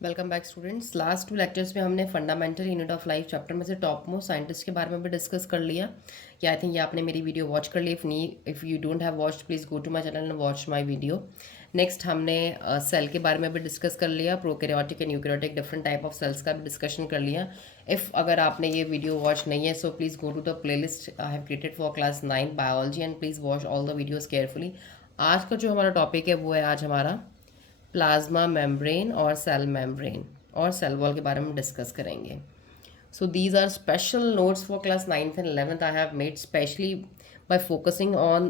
Welcome back students. Last 2 lectures में हमने fundamental unit of life chapter में से टॉप मोस्ट साइंटिस्ट के बारे में भी डिस्कस कर लिया। या आई थिंक ये आपने मेरी वीडियो वॉच कर ली। If you don't have watched please go to my channel and watch my video. Next हमने सेल के बारे में भी डिस्कस कर लिया, prokaryotic and eukaryotic different type of cells का भी डिस्कशन कर लिया। इफ़ अगर आपने ये वीडियो वॉच नहीं है so please go to the playlist I have created for class 9 biology and please watch all the videos carefully. आज का जो हमारा टॉपिक है वो है आज हमारा प्लाज्मा मेम्ब्रेन और सेल मेम्ब्रेन और सेल वॉल के बारे में डिस्कस करेंगे। So these are special notes for class 9th and 11th I have made specially by focusing on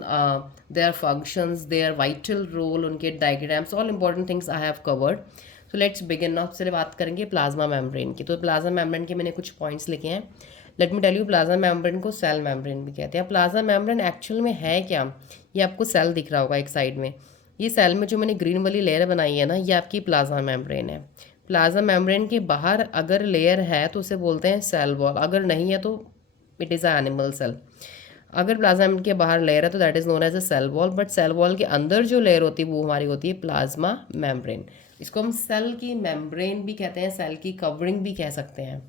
their functions, their vital role, उनके diagrams, all important things I have covered. So let's begin now। चलिए बात करेंगे plasma membrane की। तो plasma membrane के मैंने कुछ points लिखे हैं। Let me tell you, plasma membrane को सेल मेम्ब्रेन भी कहते हैं। प्लाज्मा मेम्ब्रेन एक्चुअल में है क्या? ये आपको सेल दिख रहा होगा एक साइड में। ये सेल में जो मैंने ग्रीन वाली लेयर बनाई है ना, ये आपकी प्लाज्मा मेम्ब्रेन है। प्लाज्मा मेम्ब्रेन के बाहर अगर लेयर है तो उसे बोलते हैं सेल वॉल, अगर नहीं है तो it is a animal cell. अगर प्लाज्मा मेम्ब्रेन के बाहर लेयर है तो that is known as a cell wall, but cell wall के अंदर जो लेयर होती है वो हमारी होती है प्लाज्मा मेम्ब्रेन। इसको हम सेल की मेम्ब्रेन भी कहते हैं, सेल की कवरिंग भी कह सकते हैं।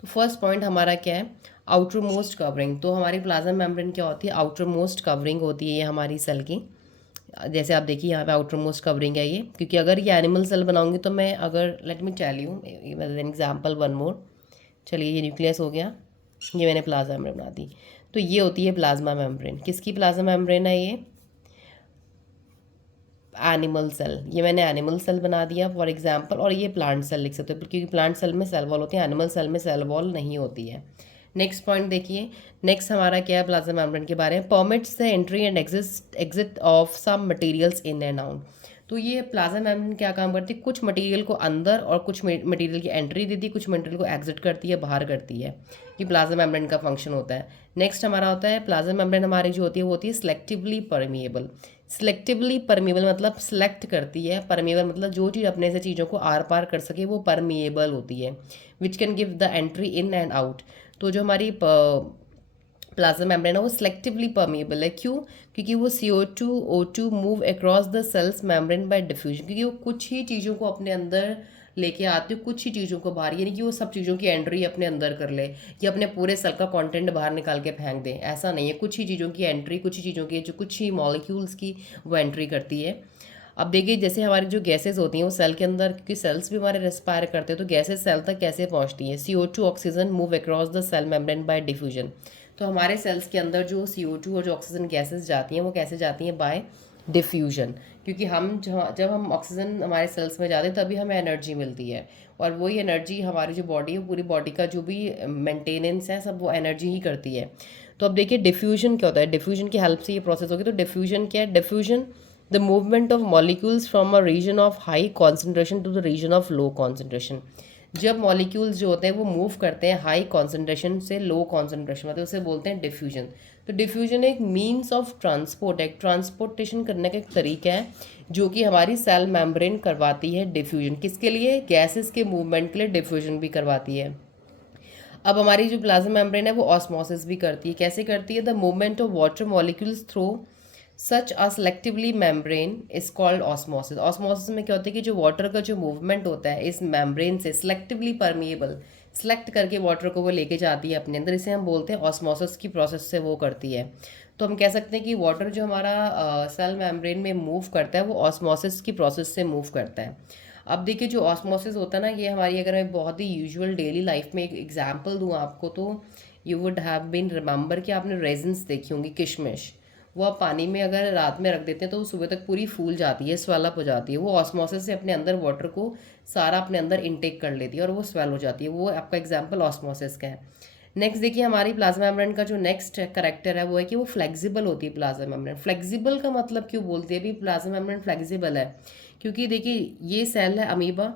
तो फर्स्ट पॉइंट हमारा क्या है? Outer most covering. तो हमारी प्लाज्मा मेम्ब्रेन क्या होती है? आउटर मोस्ट कवरिंग होती है ये हमारी सेल की। जैसे आप देखिए यहाँ पे आउटर मोस्ट कवरिंग है ये, क्योंकि अगर ये एनिमल सेल बनाऊंगी तो मैं अगर let me tell you an example one more. चलिए ये न्यूक्लियस हो गया, ये मैंने प्लाज्मा मेम्ब्रेन बना दी। तो ये होती है प्लाज्मा मेम्ब्रेन। किसकी प्लाज्मा मेम्ब्रेन है ये? Animal cell. ये मैंने एनिमल सेल बना दिया फॉर एग्जांपल, और ये प्लांट सेल लिख सकते हो क्योंकि प्लांट सेल में सेल वॉल होती है, एनिमल सेल में सेल वॉल नहीं होती है। नेक्स्ट पॉइंट देखिए, नेक्स्ट हमारा क्या है प्लाज्मा मेम्ब्रेन के बारे में? Permits the entry and exit of some materials in and out. तो ये प्लाज्मा मेम्ब्रेन क्या काम करती है? कुछ मटेरियल को अंदर और कुछ मटेरियल की एंट्री देती है, कुछ मटेरियल को एग्जिट करती है, बाहर करती है। ये प्लाज्मा मेम्ब्रेन का फंक्शन होता है। नेक्स्ट हमारा होता है प्लाज्मा मेम्ब्रेन हमारी जो होती है वो होती है सिलेक्टिवली परमिएबल। सिलेक्टिवली परमिएबल मतलब सिलेक्ट करती है, परमिएबल मतलब जो चीज़ अपने से चीज़ों को आर पार कर सके वो परमिएबल होती है, which can give the entry in and out. तो जो हमारी प्लाज्मा मेम्ब्रेन है वो सिलेक्टिवली परमिएबल है। क्यों? क्योंकि वो CO2 O2 move across the cells membrane by diffusion, क्योंकि वो कुछ ही चीज़ों को अपने अंदर लेके आती हो, कुछ ही चीज़ों को बाहर, यानी कि वो सब चीज़ों की एंट्री अपने अंदर कर ले या अपने पूरे सेल का कंटेंट बाहर निकाल के फेंक दे, ऐसा नहीं है। कुछ ही चीज़ों की एंट्री, कुछ ही चीज़ों की जो कुछ ही मॉलिक्यूल्स की वो एंट्री करती है। अब देखिए जैसे हमारी जो गैसेज होती हैं वो सेल के अंदर, क्योंकि सेल्स भी हमारे रेस्पायर करते हैं, तो गैसेज सेल तक कैसे पहुंचती हैं? CO2 oxygen move across the cell membrane by diffusion. तो हमारे सेल्स के अंदर जो CO2 और जो ऑक्सीजन गैसेज जाती हैं वो कैसे जाती हैं? Bye diffusion. क्योंकि हम जब हम ऑक्सीजन हमारे सेल्स में जाते हैं तभी हमें एनर्जी मिलती है, और वही एनर्जी हमारी जो बॉडी है, पूरी बॉडी का जो भी मेंटेनेंस है सब वो एनर्जी ही करती है। तो अब देखिए डिफ्यूजन क्या होता है? डिफ्यूजन की हेल्प से ये प्रोसेस होगी। तो डिफ्यूजन क्या है? Diffusion the movement of molecules from a region of high concentration to the region of low concentration. जब मॉलिक्यूल्स जो होते हैं वो मूव करते हैं हाई कॉन्सेंट्रेशन से लो कॉन्सेंट्रेशन में, तो उसे बोलते हैं डिफ्यूजन। तो डिफ्यूजन एक मीन्स ऑफ ट्रांसपोर्ट है, ट्रांसपोर्टेशन करने का एक तरीका है जो कि हमारी सेल मेम्ब्रेन करवाती है। डिफ्यूजन किसके लिए? गैसेस के मूवमेंट के लिए डिफ्यूजन भी करवाती है। अब हमारी जो प्लाज्मा मेम्ब्रेन है वो ऑस्मोसिस भी करती है। कैसे करती है? The movement of water molecules through such a selectively membrane is called osmosis. Osmosis में क्या होता है कि जो वाटर का जो मूवमेंट होता है इस मेम्ब्रेन से सेलेक्टिवली परमिएबल, सेलेक्ट करके वाटर को वो लेके जाती है अपने अंदर, इसे हम बोलते हैं ऑस्मोसिस की प्रोसेस से वो करती है। तो हम कह सकते हैं कि वाटर जो हमारा सेल मेम्ब्रेन में मूव करता है वो ऑस्मोसिस की प्रोसेस से मूव करता है। अब देखिए जो ऑस्मोसिस होता है ना, ये हमारी, अगर मैं बहुत ही यूजुअल डेली लाइफ में एक एग्जांपल दूँ आपको, तो you would have been remember कि आपने रेजिन्स देखी होंगी, किशमिश। वो आप पानी में अगर रात में रख देते हैं तो वो सुबह तक पूरी फूल जाती है, स्वेल अप हो जाती है। वो ऑस्मोसिस से अपने अंदर वाटर को सारा अपने अंदर इनटेक कर लेती है और वो स्वेल हो जाती है। वो आपका एग्जाम्पल ऑस्मोसिस का है। नेक्स्ट देखिए हमारी प्लाज्मा मेम्ब्रेन का जो नेक्स्ट करेक्टर है वो है कि वो फ्लेक्सिबल होती है। प्लाज्मा मेम्ब्रेन फ्लेक्सिबल का मतलब क्यों बोलती है? अभी प्लाज्मा मेम्ब्रेन फ्लेक्सिबल है क्योंकि देखिए ये सेल है अमीबा,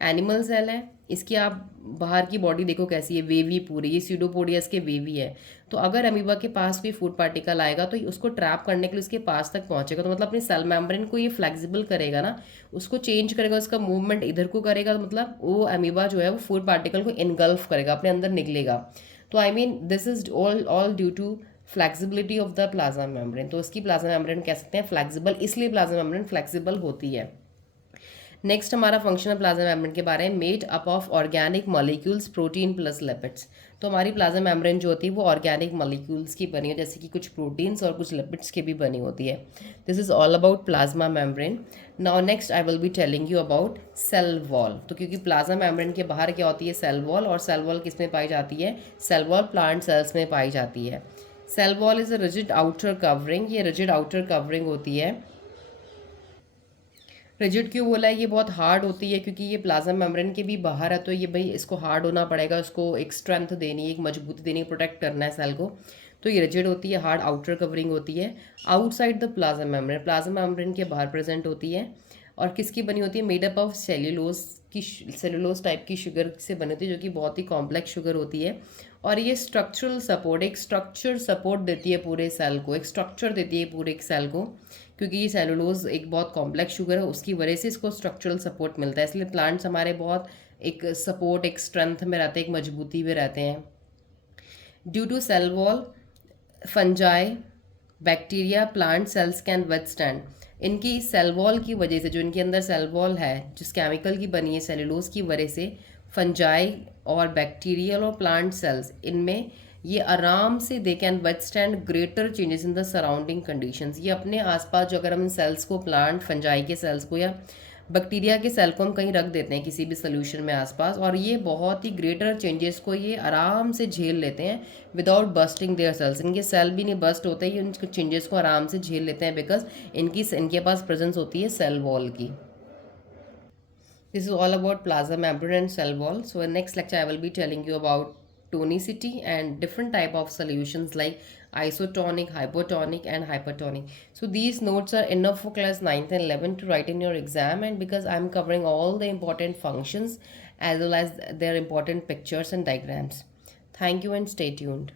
एनिमल सेल है। इसकी आप बाहर की बॉडी देखो कैसी है, वेवी पूरी, ये सीडोपोडियस के वेवी है। तो अगर अमीबा के पास कोई फूड पार्टिकल आएगा तो उसको ट्रैप करने के लिए उसके पास तक पहुंचेगा, तो मतलब अपनी सेल मेम्ब्रेन को ये फ्लेक्सिबल करेगा ना, उसको चेंज करेगा, उसका मूवमेंट इधर को करेगा, तो मतलब वो अमीबा जो है वो फूड पार्टिकल को इनगल्फ करेगा, अपने अंदर निकलेगा। तो I mean this is all due to flexibility of the plasma membrane. तो इसकी प्लाज्मा मेम्ब्रेन कह सकते हैं फ्लेक्सिबल, इसलिए प्लाज्मा मेम्ब्रेन फ्लेक्सिबल होती है। नेक्स्ट हमारा फंक्शनल प्लाज्मा मेम्ब्रेन के बारे में, made up of organic molecules protein plus lipids. तो हमारी प्लाज्मा मेम्ब्रेन जो होती है वो ऑर्गेनिक मॉलिक्यूल्स की बनी है, जैसे कि कुछ प्रोटीन्स और कुछ लिपिड्स की भी बनी होती है। This is all about plasma membrane. Now next I will be telling you about cell wall. तो क्योंकि प्लाज्मा मेम्ब्रेन के बाहर क्या होती है, सेल वॉल, और सेल वॉल किस में पाई जाती है, सेल वॉल प्लांट सेल्स में पाई जाती है। Cell wall is a rigid outer covering, ये रिजिड आउटर कवरिंग होती है। रिजिड क्यों बोला है, ये बहुत हार्ड होती है क्योंकि ये प्लाज्मा मेम्ब्रेन के भी बाहर है, तो ये भाई इसको हार्ड होना पड़ेगा, उसको एक स्ट्रेंथ देनी है, एक मजबूती देनी है, प्रोटेक्ट करना है सेल को, तो ये रिजिड होती है, हार्ड आउटर कवरिंग होती है। Outside the plasma membrane, plasma membrane के बाहर प्रेजेंट होती है, और किसकी बनी होती है, मेडअप ऑफ सेल्यूलोज की, सेल्यूलोज टाइप की शुगर से बनी होती है, जो कि बहुत ही कॉम्प्लेक्स शुगर होती है। और ये स्ट्रक्चरल सपोर्ट, एक स्ट्रक्चर सपोर्ट देती है पूरे सेल को, एक स्ट्रक्चर देती है पूरे एक सेल को, क्योंकि ये सेलुलोज एक बहुत कॉम्प्लेक्स शुगर है, उसकी वजह से इसको स्ट्रक्चरल सपोर्ट मिलता है। इसलिए प्लांट्स हमारे बहुत एक सपोर्ट, एक स्ट्रेंथ में रहते हैं, एक मजबूती में रहते हैं। Due to cell wall, fungi, bacteria, plant cells can withstand. इनकी सेल वॉल की वजह से, जो इनके अंदर सेल वॉल है जिस केमिकल की बनी है सेलुलोज की वजह से, फंजाई और बैक्टीरियल और प्लांट सेल्स, इनमें ये आराम से they can withstand greater changes in the surrounding conditions. ये अपने आसपास जो, अगर हम इन सेल्स को, प्लांट फंजाई के सेल्स को या बैक्टीरिया के सेल को हम कहीं रख देते हैं किसी भी सोल्यूशन में आसपास, और ये बहुत ही ग्रेटर चेंजेस को ये आराम से झेल लेते हैं विदाउट बस्टिंग देयर सेल्स। इनके सेल भी नहीं बस्ट होते, ये उन चेंजेस को आराम से झेल लेते हैं, बिकॉज इनके पास प्रेजेंस होती है सेल वॉल की। This is all about plasma membrane and cell wall. So in next lecture I will be telling you about tonicity and different type of solutions like isotonic, hypotonic and hypertonic. So these notes are enough for class 9th and 11th to write in your exam, and because I am covering all the important functions as well as their important pictures and diagrams. Thank you and stay tuned.